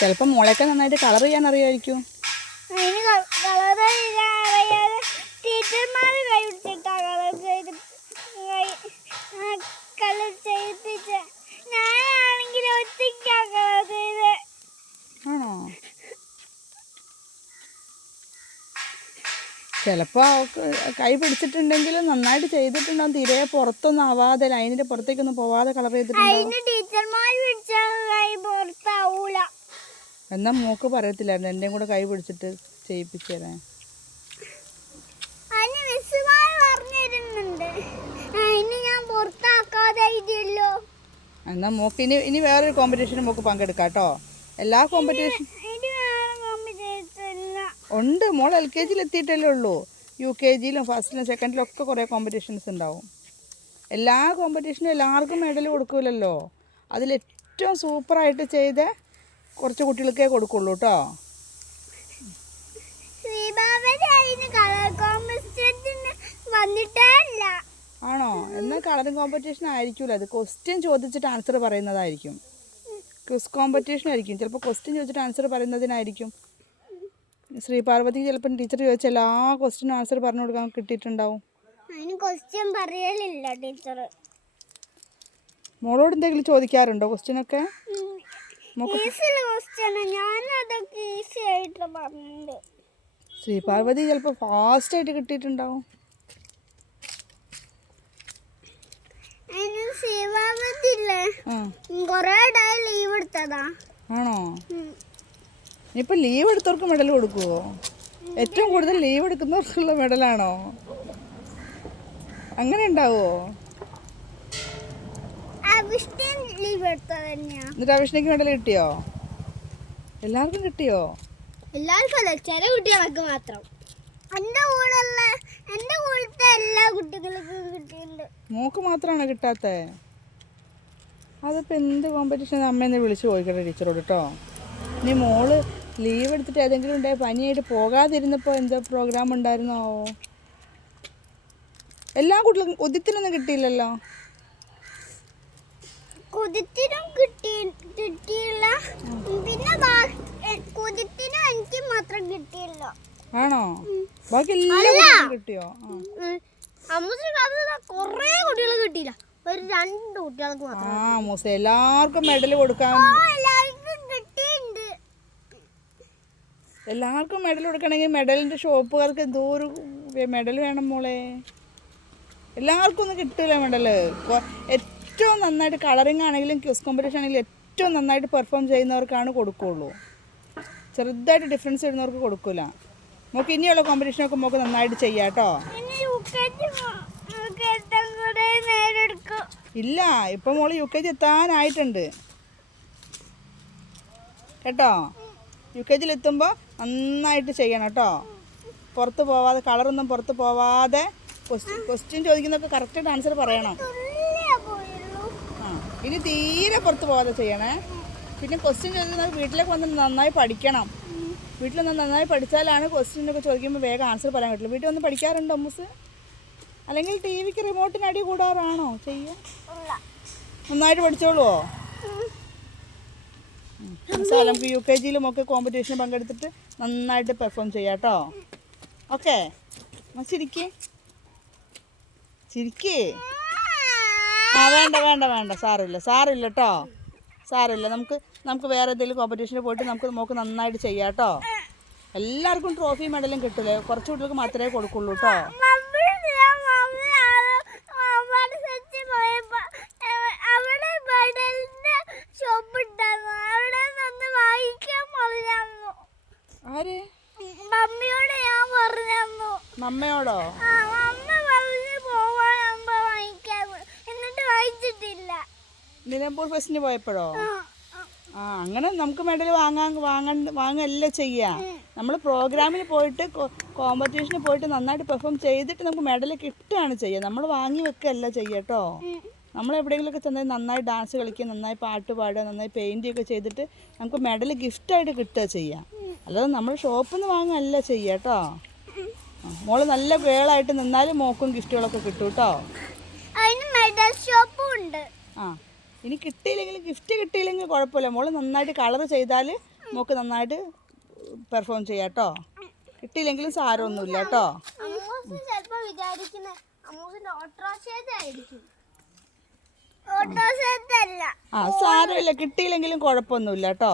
ചിലപ്പോൾ മോളൊക്കെ നന്നായിട്ട് കളർ ചെയ്യാൻ അറിയായിരിക്കും. ആണോ? ചിലപ്പോൾ അവൾക്ക് കൈ പിടിച്ചിട്ടുണ്ടെങ്കിൽ നന്നായിട്ട് ചെയ്തിട്ടുണ്ടാവും. തീരെ പുറത്തൊന്നും ആവാതെ ലൈനിന്റെ പുറത്തേക്കൊന്നും പോവാതെ കളർ ചെയ്തിട്ടുണ്ടാവും. ടീച്ചർമാർ പിടിച്ച കൈ പുറത്താവൂല എന്നാൽ മോക്ക് പറയത്തില്ലായിരുന്നു. എന്റെയും കൂടെ കൈ പിടിച്ചിട്ട് ചെയ്യിപ്പിച്ചു തരാൻ അതിന് മിസ്സുമാർ പറഞ്ഞിരുന്നുണ്ട്. ഞാൻ പുറത്താക്കാതെ ഇല്ലല്ലോ എന്നാൽ മോക്ക് ഇനി ഇനി വേറൊരു കോമ്പറ്റീഷനും മോക്ക് പങ്കെടുക്കാം കേട്ടോ. എല്ലാ കോമ്പറ്റീഷൻ ഉണ്ട്. മോൾ എൽ കെ ജിയിൽ എത്തിയിട്ടല്ലേ ഉള്ളൂ. യു കെ ജിയിലും ഫസ്റ്റിലും സെക്കൻഡിലും ഒക്കെ കുറേ കോമ്പറ്റീഷൻസ് ഉണ്ടാവും. എല്ലാ കോമ്പറ്റീഷനും എല്ലാവർക്കും മെഡൽ കൊടുക്കൂലല്ലോ. അതിൽ ഏറ്റവും സൂപ്പറായിട്ട് ചെയ്ത് കുറച്ച് കുട്ടികൾക്കേ കൊടുക്കുള്ളൂ കേട്ടോ. ആണോ? എന്നാൽ കളറിങ് കോമ്പറ്റീഷൻ ആയിരിക്കൂല. അത് ക്വസ്റ്റ്യൻ ചോദിച്ചിട്ട് ആൻസർ പറയുന്നതായിരിക്കും. ക്വിസ് കോമ്പറ്റീഷൻ ആയിരിക്കും. ചിലപ്പോൾ ക്വസ്റ്റ്യൻ ചോദിച്ചിട്ട് ആൻസർ പറയുന്നതിനായിരിക്കും. ശ്രീ പാർവതി ചിലപ്പോൾ ടീച്ചർ ചോദിച്ച എല്ലാ ക്വസ്റ്റ്യനും ആൻസർ പറഞ്ഞു കൊടുക്കാൻ കിട്ടിയിട്ടുണ്ടാവും. അതിന് ക്വസ്റ്റ്യൻ പറയലില്ല ടീച്ചർ മോളോട് എന്തെങ്കിലും ചോദിക്കാറുണ്ടോ ക്വസ്റ്റ്യൻ ഞാൻ ശ്രീ പാർവതി ചിലപ്പോൾ ഫാസ്റ്റായിട്ട് കിട്ടിയിട്ടുണ്ടാവും. അതിന് ശ്രീബാബത്തില്ലേ ആ. കൊറേ ഡേ ലീവ് എടുത്തതാ. ആണോ? ഇപ്പൊ ലീവ് എടുത്തവർക്ക് മെഡൽ കൊടുക്കുവോ? ഏറ്റവും കൂടുതൽ ലീവ് എടുക്കുന്നവർക്കുള്ള മെഡലാണോ അങ്ങനെ ഉണ്ടാവുമോ എന്നിട്ട് അവിഷ്ണയ്ക്ക് മെഡൽ കിട്ടിയോ? എല്ലാവർക്കും കിട്ടിയോ? എല്ലാവർക്കും അല്ല ചില കുട്ടികൾക്ക് മാത്രം. എന്റെ കൂടെയുള്ള എന്റെ കൂടത്തെ എല്ലാ കുട്ടികൾക്കും കിട്ടിയിട്ടുണ്ട്. മോക്ക് മാത്രമാണോ കിട്ടാത്ത? അതിപ്പോൾ എന്ത് കോമ്പറ്റീഷൻ അമ്മയെന്ന് വിളിച്ചു പോയിക്കട്ടെ ടീച്ചറോട് കേട്ടോ ഇനി മോൾ ലീവ് എടുത്തിട്ട് ഏതെങ്കിലും ഉണ്ടായി പനിയായിട്ട് പോകാതിരുന്നപ്പോൾ എന്തോ പ്രോഗ്രാം ഉണ്ടായിരുന്നോ? എല്ലാ കുട്ടികൾക്കും ഉദിത്തിനൊന്നും കിട്ടിയില്ലല്ലോ. കുതിത്തിനും കിട്ടി കിട്ടിയില്ല. പിന്നെ കുതിത്തിനും എനിക്ക് മാത്രം കിട്ടിയില്ല. ആണോ? ബാക്കി എല്ലാം കിട്ടിയോ? കൊറേ കുട്ടികൾ കിട്ടിയില്ല. ഒരു രണ്ട് കുട്ടികൾക്ക് മാത്രം ആ മൂസ എല്ലാവർക്കും മെഡൽ കൊടുക്കാൻ എല്ലാവർക്കും മെഡൽ കൊടുക്കണമെങ്കിൽ മെഡലിന്റെ ഷോപ്പുകാർക്ക് എന്തോ ഒരു മെഡൽ വേണം മോളെ. എല്ലാവർക്കും ഒന്നും കിട്ടില്ല മെഡൽ ഏറ്റവും നന്നായിട്ട് കളറിങ് ആണെങ്കിലും ക്യൂസ് കോമ്പറ്റീഷൻ ആണെങ്കിലും ഏറ്റവും നന്നായിട്ട് പെർഫോം ചെയ്യുന്നവർക്കാണ് കൊടുക്കുകയുള്ളൂ ചെറുതായിട്ട് ഡിഫറൻസ് വരുന്നവർക്ക് കൊടുക്കില്ല നമുക്ക് ഇനിയുള്ള കോമ്പറ്റീഷനൊക്കെ നമുക്ക് നന്നായിട്ട് ചെയ്യാം കേട്ടോ ഇല്ല ഇപ്പം മോൾ യു കെ ജി എത്താനായിട്ടുണ്ട്. കേട്ടോ? യു കെ ജിയിൽ എത്തുമ്പോൾ നന്നായിട്ട് ചെയ്യണം കേട്ടോ പുറത്ത് പോവാതെ കളറൊന്നും പുറത്ത് പോവാതെ ക്വസ്റ്റ്യൻ ചോദിക്കുന്നൊക്കെ ചോദിക്കുന്നതൊക്കെ കറക്റ്റായിട്ട് ആൻസർ പറയണം. ഇനി തീരെ പുറത്ത് പോകാതെ ചെയ്യണേ. പിന്നെ ക്വസ്റ്റ്യൻ ചോദിക്കുന്നത് വീട്ടിലേക്ക് വന്ന് നന്നായി പഠിക്കണം. വീട്ടിൽ വന്ന് നന്നായി പഠിച്ചാലാണ് ക്വസ്റ്റ്യനൊക്കെ ചോദിക്കുമ്പോൾ വേഗം ആൻസർ പറയാൻ പറ്റുള്ളൂ. വീട്ടിൽ വന്ന് പഠിക്കാറുണ്ടോ അമ്മൂസ്? അല്ലെങ്കിൽ ടി വിക്ക് റിമോട്ടിന് അടി കൂടാറാണോ? ചെയ്യുക നന്നായിട്ട് പഠിച്ചോളുവോ? നമുക്ക് യു കെ ജിയിലും ഒക്കെ കോമ്പറ്റീഷന് പങ്കെടുത്തിട്ട് നന്നായിട്ട് പെർഫോം ചെയ്യാം കേട്ടോ. ഓക്കെ ചിരിക്കേ. ചിരിക്ക്. വേണ്ട വേണ്ട വേണ്ട. സാറില്ല സാറില്ല കേട്ടോ സാറില്ല നമുക്ക് നമുക്ക് വേറെ എന്തെങ്കിലും കോമ്പറ്റീഷന് പോയിട്ട് നമുക്ക് നമുക്ക് നന്നായിട്ട് ചെയ്യാം കേട്ടോ എല്ലാവർക്കും ട്രോഫി മെഡലും കിട്ടില്ലേ കുറച്ച് കുട്ടികൾക്ക് മാത്രമേ കൊടുക്കുള്ളൂ കേട്ടോ ഞാൻ ആൾ മമ്മിയുടെ സെറ്റ് പോയപ്പോ അവ- അവിടെ ബഡലിന്റെ ഷോപ്പ് ഉണ്ടായിരുന്നു അവിടെ നിന്ന് വാങ്ങിക്കാൻ പറഞ്ഞായിരുന്നു ആര് മമ്മിയോട് ഞാൻ പറഞ്ഞായിരുന്നു മമ്മയോടോ ആ മമ്മ പറഞ്ഞ് പോവാനാകുമ്പോ വാങ്ങിക്കാന്ന് എന്നിട്ട് വാങ്ങിച്ചിട്ടില്ല. നിലമ്പൂർ ഫെസ്റ്റിന് പോയപ്പോഴോ? ആ, അങ്ങനെ നമുക്ക് മെഡൽ വാങ്ങാൻ വാങ്ങാൻ വാങ്ങല്ല ചെയ്യാം. നമ്മൾ പ്രോഗ്രാമിന് പോയിട്ട് കോമ്പറ്റീഷന് പോയിട്ട് നന്നായിട്ട് പെർഫോം ചെയ്തിട്ട് നമുക്ക് മെഡൽ കിട്ടുകയാണ് ചെയ്യുക. നമ്മൾ വാങ്ങി വെക്കല്ല ചെയ്യട്ടോ. നമ്മൾ എവിടെയെങ്കിലുമൊക്കെ ചെന്ന് നന്നായി ഡാൻസ് കളിക്കുക നന്നായി പാട്ട് പാടുക നന്നായി പെയിന്റ് ഒക്കെ ചെയ്തിട്ട് നമുക്ക് മെഡൽ ഗിഫ്റ്റായിട്ട് കിട്ടുക ചെയ്യാം. അല്ലാതെ നമ്മൾ ഷോപ്പിൽ നിന്ന് വാങ്ങല്ല ചെയ്യാം കേട്ടോ. മോൾ നല്ല വേളായിട്ട് നിന്നാലും മോക്കും ഗിഫ്റ്റുകളൊക്കെ കിട്ടും കേട്ടോ. ഷോപ്പും ഉണ്ട്. ആ ഇനി കിട്ടിയില്ലെങ്കിൽ ഗിഫ്റ്റ് കിട്ടിയില്ലെങ്കിൽ കുഴപ്പമില്ല. മോൾ നന്നായിട്ട് കളർ ചെയ്താൽ മോക്ക് നന്നായിട്ട് പെർഫോം ചെയ്യാം കേട്ടോ കിട്ടിയില്ലെങ്കിലും സാരമൊന്നുമില്ല കേട്ടോ ആ സാരമില്ല. കിട്ടിയില്ലെങ്കിലും കുഴപ്പമൊന്നുമില്ല കേട്ടോ.